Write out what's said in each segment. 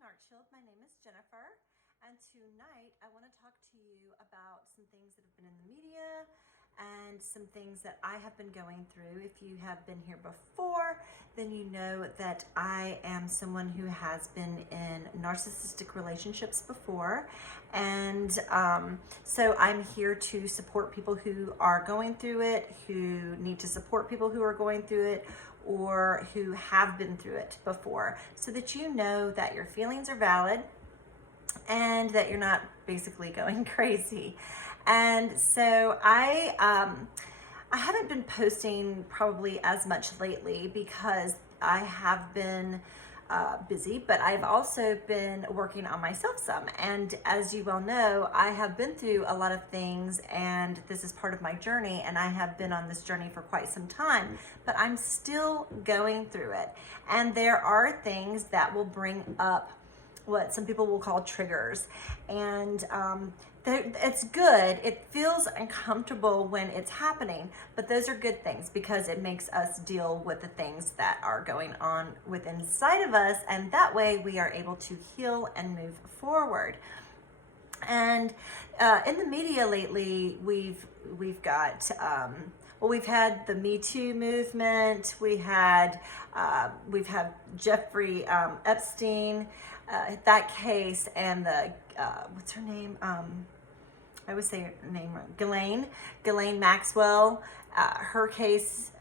Narcchild. My name is Jennifer, and tonight I want to talk to you about some things that have been in the media and some things that I have been going through. If you have been here before, then you know that I am someone who has been in narcissistic relationships before, and so I'm here to support people who are going through it, who need to support people who are going through it, or who have been through it before, so that you know that your feelings are valid and that you're not basically going crazy. And so I haven't been posting probably as much lately because I have been busy, but I've also been working on myself some. And as you well know, I have been through a lot of things, and this is part of my journey, and I have been on this journey for quite some time, but I'm still going through it. And there are things that will bring up what some people will call triggers, and it's good. It feels uncomfortable when it's happening, but those are good things because it makes us deal with the things that are going on within inside of us, and that way we are able to heal and move forward. And in the media lately, we've got we've had the Me Too movement. We've had Jeffrey Epstein, that case, and the what's her name? I always say her name wrong. Ghislaine Maxwell, her case,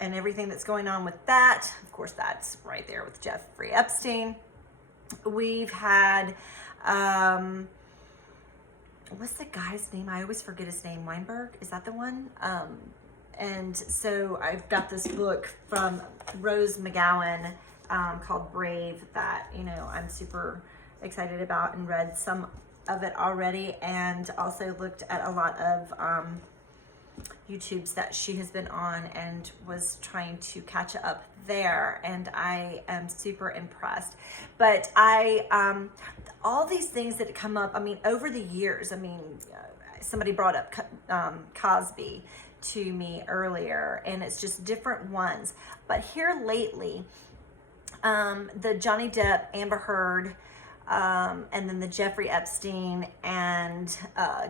and everything that's going on with that. Of course, that's right there with Jeffrey Epstein. We've had what's the guy's name? I always forget his name. Weinberg, is that the one? And so I've got this book from Rose McGowan called Brave that, you know, I'm super excited about, and read some of it already, and also looked at a lot of YouTubes that she has been on and was trying to catch up there, and I am super impressed. But all these things that come up, I mean, over the years, somebody brought up Cosby to me earlier, and it's just different ones. But here lately, the Johnny Depp, Amber Heard, and then the Jeffrey Epstein and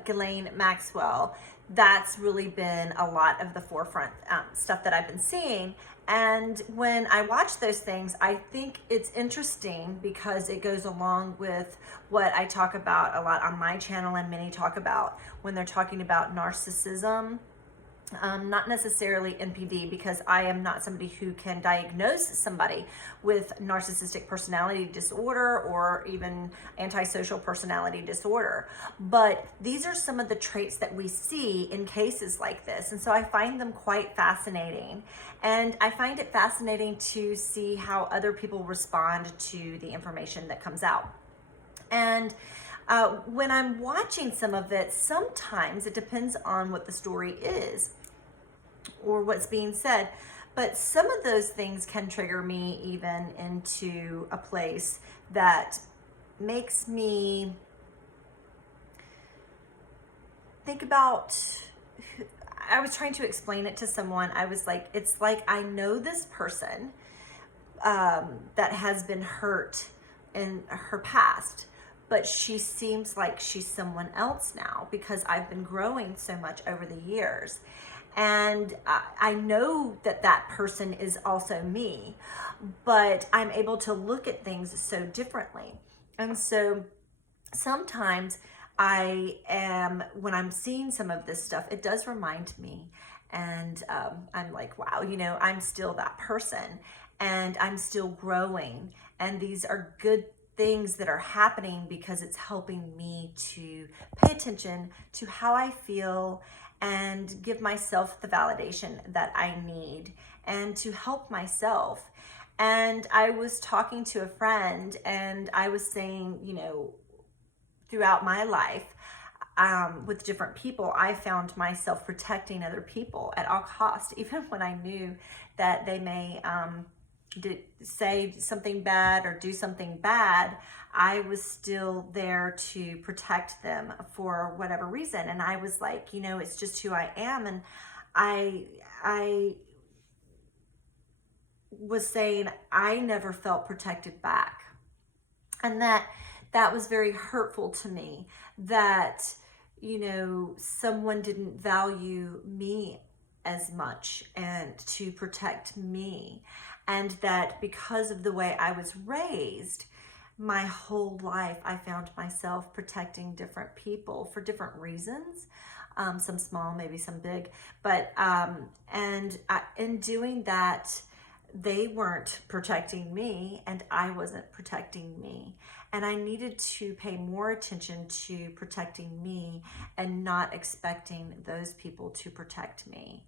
Ghislaine Maxwell, that's really been a lot of the forefront stuff that I've been seeing. And when I watch those things, I think it's interesting because it goes along with what I talk about a lot on my channel, and many talk about when they're talking about narcissism. Not necessarily NPD, because I am not somebody who can diagnose somebody with narcissistic personality disorder or even antisocial personality disorder. But these are some of the traits that we see in cases like this. And so I find them quite fascinating. And I find it fascinating to see how other people respond to the information that comes out. And when I'm watching some of it, sometimes it depends on what the story is or what's being said, but some of those things can trigger me even into a place that makes me think about. I was trying to explain it to someone. I was like, it's like I know this person that has been hurt in her past, but she seems like she's someone else now because I've been growing so much over the years. And I know that that person is also me, but I'm able to look at things so differently. And so sometimes when I'm seeing some of this stuff, it does remind me. And I'm like, wow, you know, I'm still that person, and I'm still growing. And these are good things that are happening because it's helping me to pay attention to how I feel and give myself the validation that I need, and to help myself. And I was talking to a friend, and I was saying, you know, throughout my life, with different people, I found myself protecting other people at all costs, even when I knew that they may say something bad or do something bad. I was still there to protect them for whatever reason. And I was like, you know, it's just who I am. And I was saying I never felt protected back. And that was very hurtful to me, that, you know, someone didn't value me as much and to protect me. And that because of the way I was raised, my whole life I found myself protecting different people for different reasons. Some small, maybe some big, but in doing that, they weren't protecting me and I wasn't protecting me. And I needed to pay more attention to protecting me and not expecting those people to protect me.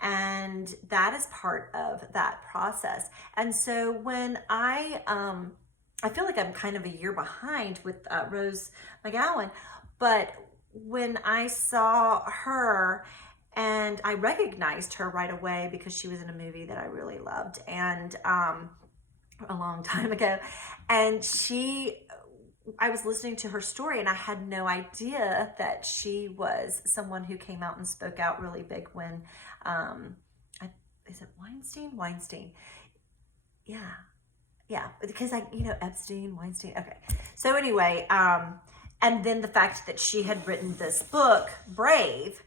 And that is part of that process. And so when I feel like I'm kind of a year behind with Rose McGowan, but when I saw her, and I recognized her right away because she was in a movie that I really loved, and a long time ago. And I was listening to her story, and I had no idea that she was someone who came out and spoke out really big when, is it Weinstein? Weinstein. Yeah, because Epstein, Weinstein. Okay. So anyway, and then the fact that she had written this book, Brave,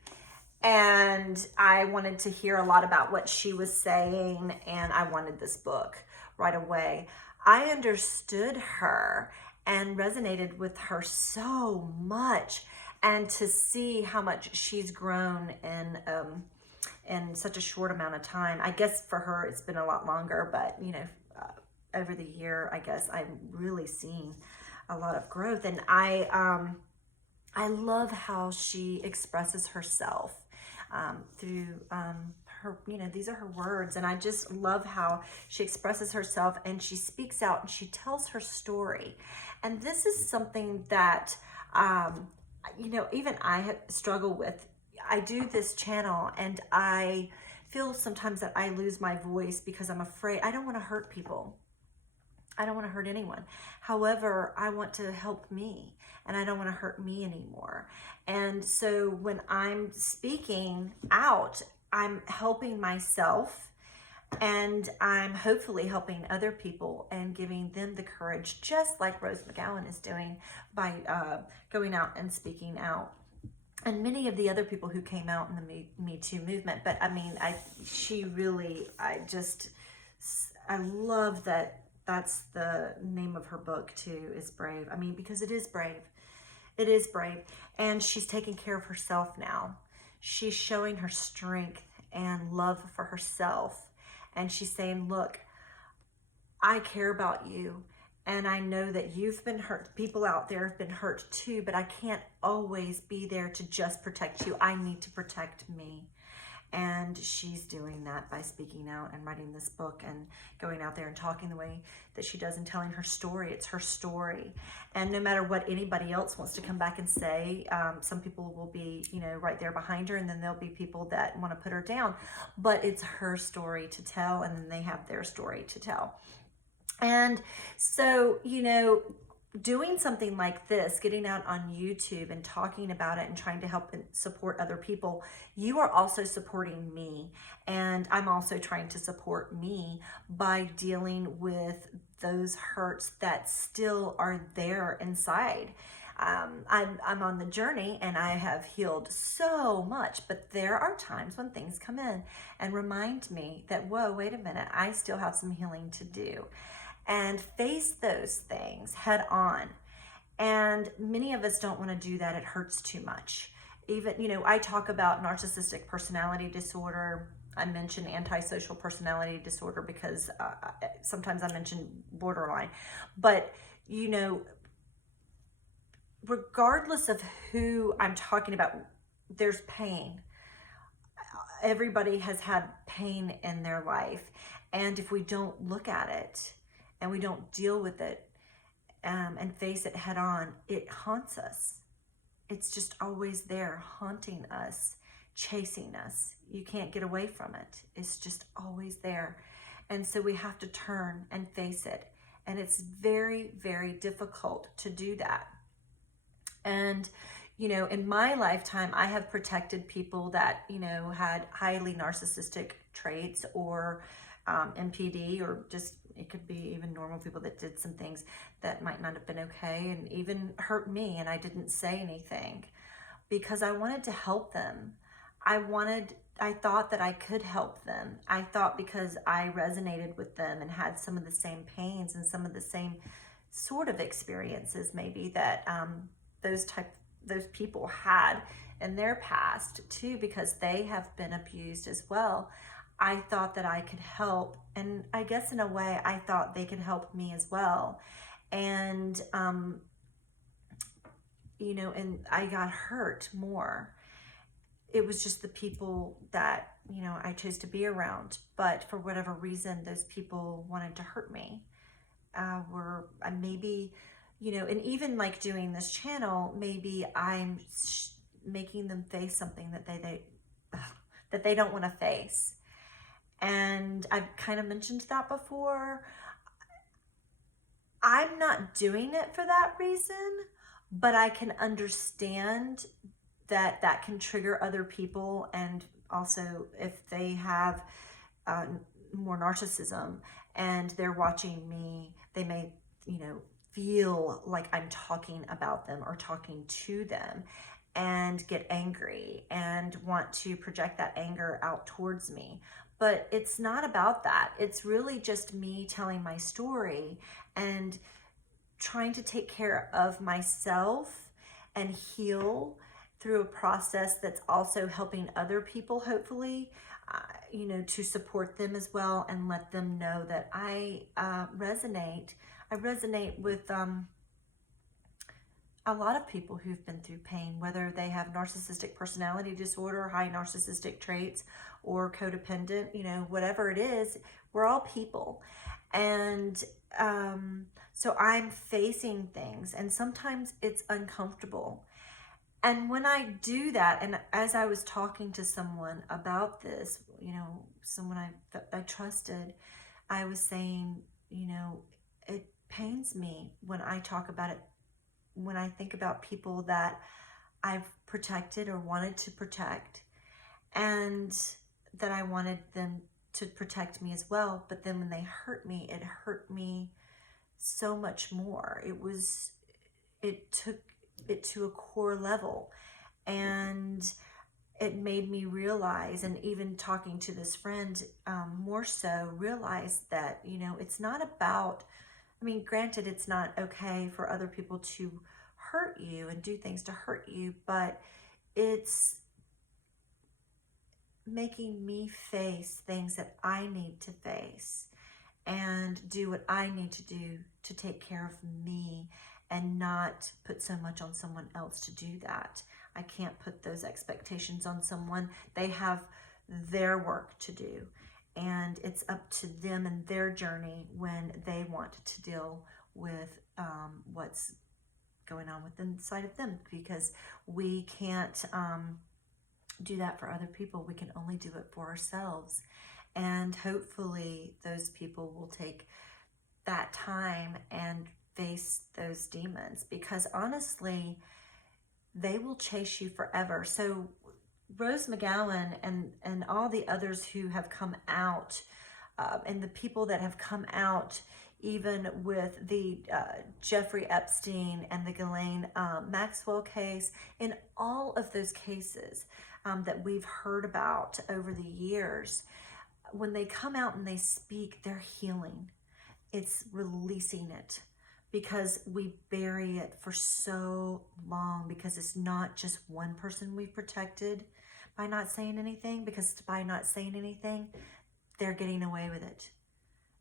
and I wanted to hear a lot about what she was saying, and I wanted this book right away. I understood her and resonated with her so much, and to see how much she's grown in such a short amount of time. I guess for her it's been a lot longer, but over the year, I guess I'm really seeing a lot of growth. And I love how she expresses herself through her, these are her words. And I just love how she expresses herself, and she speaks out and she tells her story. And this is something that, even I have struggled with. I do this channel, and I feel sometimes that I lose my voice because I'm afraid. I don't want to hurt people. I don't want to hurt anyone. However, I want to help me, and I don't want to hurt me anymore. And so when I'm speaking out, I'm helping myself, and I'm hopefully helping other people and giving them the courage, just like Rose McGowan is doing by going out and speaking out. And many of the other people who came out in the Me Too movement. But I mean, I love that. That's the name of her book too, is Brave. I mean, because it is brave. It is brave. And she's taking care of herself now. She's showing her strength and love for herself. And she's saying, look, I care about you. And I know that you've been hurt. People out there have been hurt too, but I can't always be there to just protect you. I need to protect me. And she's doing that by speaking out and writing this book and going out there and talking the way that she does and telling her story. It's her story. And no matter what anybody else wants to come back and say, some people will be, right there behind her, and then there'll be people that want to put her down. But it's her story to tell, and then they have their story to tell. And so, doing something like this, getting out on YouTube and talking about it and trying to help and support other people, you are also supporting me. And I'm also trying to support me by dealing with those hurts that still are there inside. I'm on the journey, and I have healed so much, but there are times when things come in and remind me that, whoa, wait a minute, I still have some healing to do. And face those things head on. And many of us don't want to do that. It hurts too much. Even, I talk about narcissistic personality disorder. I mention antisocial personality disorder because sometimes I mention borderline. But, regardless of who I'm talking about, there's pain. Everybody has had pain in their life. And if we don't look at it, and we don't deal with it and face it head on, it haunts us. It's just always there, haunting us, chasing us. You can't get away from it. It's just always there. And so we have to turn and face it. And it's very, very difficult to do that. And, in my lifetime, I have protected people that, had highly narcissistic traits or MPD, or just it could be even normal people that did some things that might not have been okay and even hurt me, and I didn't say anything because I wanted to help them. I thought that I could help them. I thought because I resonated with them and had some of the same pains and some of the same sort of experiences maybe that those people had in their past too, because they have been abused as well. I thought that I could help, and I guess in a way I thought they could help me as well. And and I got hurt more. It was just the people that I chose to be around, but for whatever reason those people wanted to hurt me. Were maybe and even like doing this channel, maybe I'm making them face something that they don't want to face. And I've kind of mentioned that before. I'm not doing it for that reason, but I can understand that that can trigger other people. And also if they have more narcissism and they're watching me, they may feel like I'm talking about them or talking to them and get angry and want to project that anger out towards me. But it's not about that. It's really just me telling my story and trying to take care of myself and heal through a process that's also helping other people, hopefully, to support them as well and let them know that I resonate. I resonate with a lot of people who've been through pain, whether they have narcissistic personality disorder, high narcissistic traits, or codependent, whatever it is, we're all people. And so I'm facing things, and sometimes it's uncomfortable. And when I do that, and as I was talking to someone about this, someone I trusted, I was saying, it pains me when I talk about it, when I think about people that I've protected or wanted to protect, and that I wanted them to protect me as well. But then when they hurt me, it hurt me so much more. It took it to a core level, and it made me realize, and even talking to this friend more so, realize that it's not about, granted, it's not okay for other people to hurt you and do things to hurt you, but it's making me face things that I need to face and do what I need to do to take care of me, and not put so much on someone else to do that. I can't put those expectations on someone. They have their work to do, and it's up to them and their journey when they want to deal with what's going on within inside of them, because we can't do that for other people. We can only do it for ourselves. And hopefully those people will take that time and face those demons, because honestly, they will chase you forever. So Rose McGowan and all the others who have come out, and the people that have come out, even with the Jeffrey Epstein and the Ghislaine Maxwell case, in all of those cases that we've heard about over the years, when they come out and they speak, they're healing. It's releasing it, because we bury it for so long, because it's not just one person we've protected by not saying anything, because by not saying anything, they're getting away with it.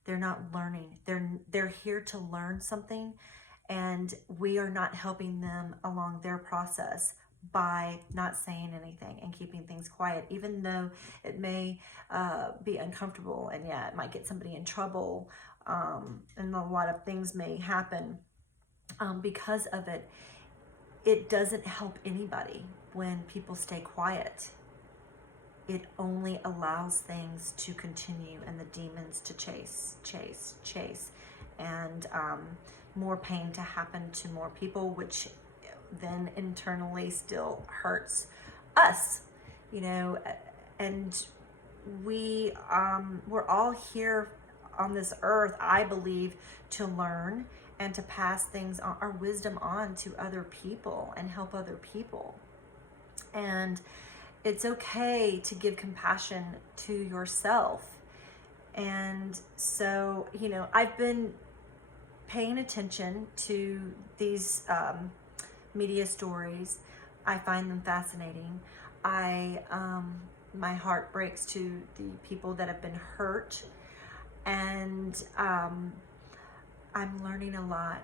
They're not learning. They're here to learn something, and we are not helping them along their process by not saying anything and keeping things quiet, even though it may be uncomfortable, and it might get somebody in trouble, and a lot of things may happen because of it. It doesn't help anybody when people stay quiet. It only allows things to continue and the demons to chase, and more pain to happen to more people, which then internally still hurts us, and we're all here on this earth, I believe, to learn and to pass things on, our wisdom on to other people and help other people. And it's okay to give compassion to yourself. And so, you know, I've been paying attention to these media stories. I find them fascinating. My heart breaks to the people that have been hurt, and I'm learning a lot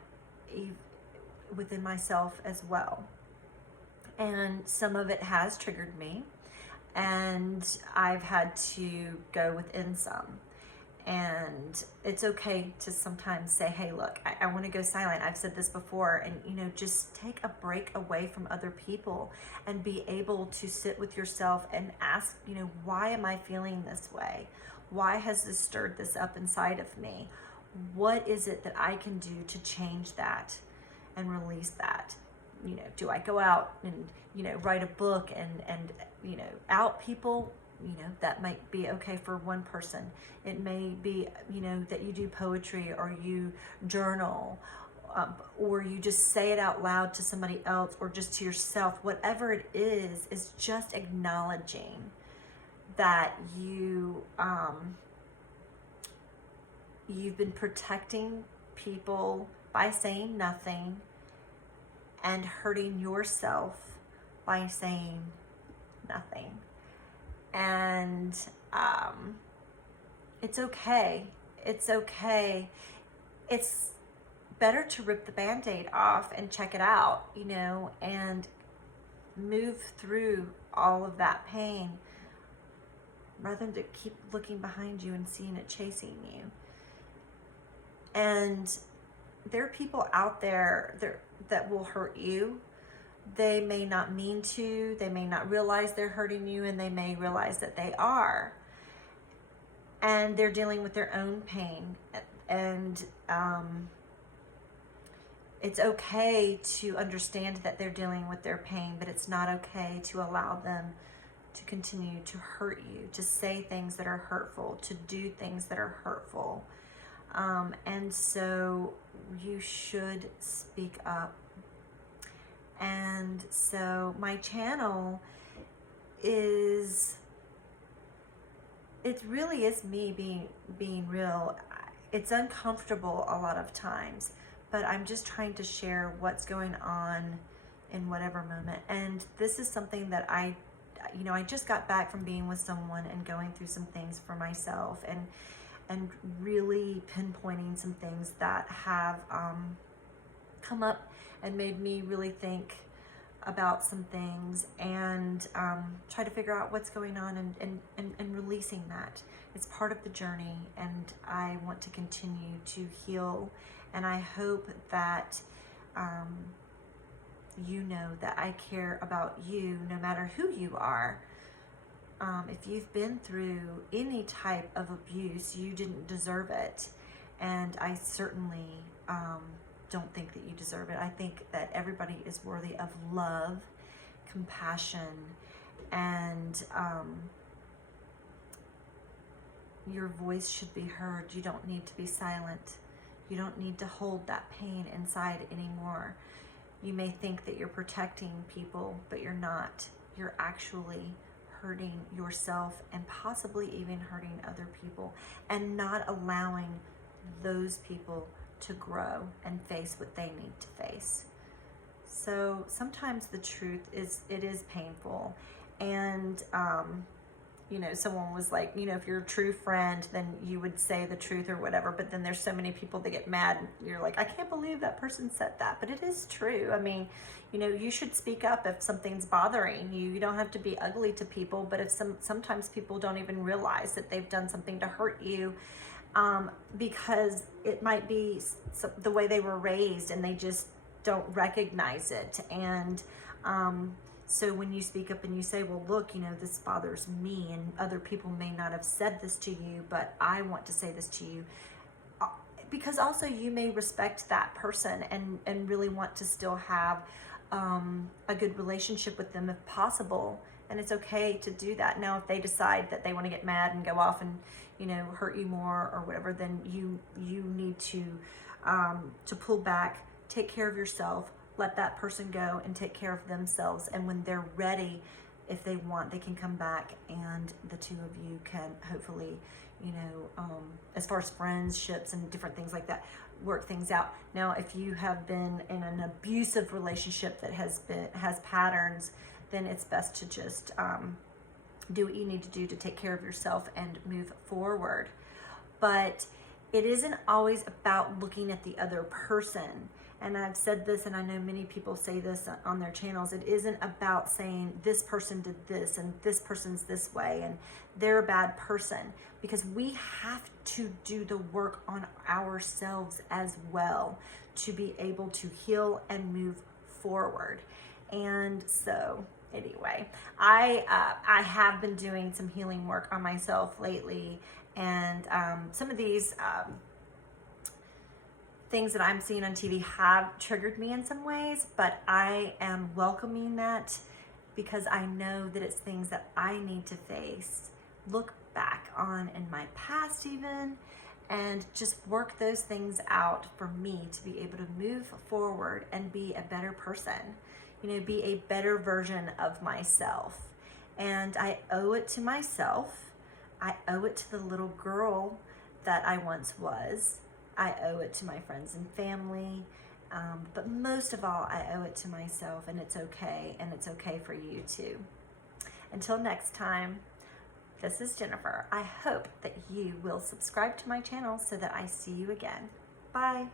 within myself as well. And some of it has triggered me, and I've had to go within some. And it's okay to sometimes say, hey, look, I want to go silent. I've said this before. And, you know, just take a break away from other people and be able to sit with yourself and ask, you know, why am I feeling this way? Why has this stirred this up inside of me? What is it that I can do to change that and release that? You know, do I go out and, you know, write a book and you know, out people? You know, that might be okay for one person. It may be, you know, that you do poetry or you journal, or you just say it out loud to somebody else or just to yourself. Whatever it is just acknowledging that you've been protecting people by saying nothing and hurting yourself by saying nothing. And it's okay. It's okay. It's better to rip the Band-Aid off and check it out, you know, and move through all of that pain rather than to keep looking behind you and seeing it chasing you. And there are people out there that will hurt you. They may not mean to, they may not realize they're hurting you, and they may realize that they are. And they're dealing with their own pain. And it's okay to understand that they're dealing with their pain, but it's not okay to allow them to continue to hurt you, to say things that are hurtful, to do things that are hurtful. And so you should speak up. And so my channel is, it really is me being real. It's uncomfortable a lot of times, but I'm just trying to share what's going on in whatever moment. And this is something that I just got back from being with someone and going through some things for myself, and really pinpointing some things that have come up and made me really think about some things, and try to figure out what's going on and releasing that. It's part of the journey, and I want to continue to heal, and I hope that you know that I care about you no matter who you are. If you've been through any type of abuse, you didn't deserve it, and I certainly don't think that you deserve it. I think that everybody is worthy of love, compassion, and your voice should be heard. You don't need to be silent. You don't need to hold that pain inside anymore. You may think that you're protecting people, but you're not. You're actually hurting yourself and possibly even hurting other people, and not allowing those people to grow and face what they need to face. So sometimes the truth is, it is painful. And someone was like, if you're a true friend, then you would say the truth or whatever. But then there's so many people that get mad, and you're like, I can't believe that person said that. But it is true. I mean, you should speak up if something's bothering you. You don't have to be ugly to people, but if sometimes people don't even realize that they've done something to hurt you, because it might be the way they were raised and they just don't recognize it. And so when you speak up and you say, well, look, this bothers me, and other people may not have said this to you, but I want to say this to you, because also you may respect that person and really want to still have a good relationship with them if possible. And it's okay to do that. Now, if they decide that they want to get mad and go off and, you know, hurt you more or whatever, then you need to pull back, take care of yourself, let that person go and take care of themselves. And when they're ready, if they want, they can come back and the two of you can hopefully, you know, as far as friendships and different things like that, work things out. Now, if you have been in an abusive relationship that has patterns, then it's best to just do what you need to do to take care of yourself and move forward. But it isn't always about looking at the other person. And I've said this, and I know many people say this on their channels. It isn't about saying this person did this and this person's this way and they're a bad person, because we have to do the work on ourselves as well to be able to heal and move forward. And so anyway, I have been doing some healing work on myself lately, and some of these things that I'm seeing on TV have triggered me in some ways, but I am welcoming that because I know that it's things that I need to face, look back on in my past even, and just work those things out for me to be able to move forward and be a better person, you know, be a better version of myself. And I owe it to myself. I owe it to the little girl that I once was. I owe it to my friends and family, but most of all, I owe it to myself, and it's okay, and it's okay for you too. Until next time, this is Jennifer. I hope that you will subscribe to my channel so that I see you again. Bye.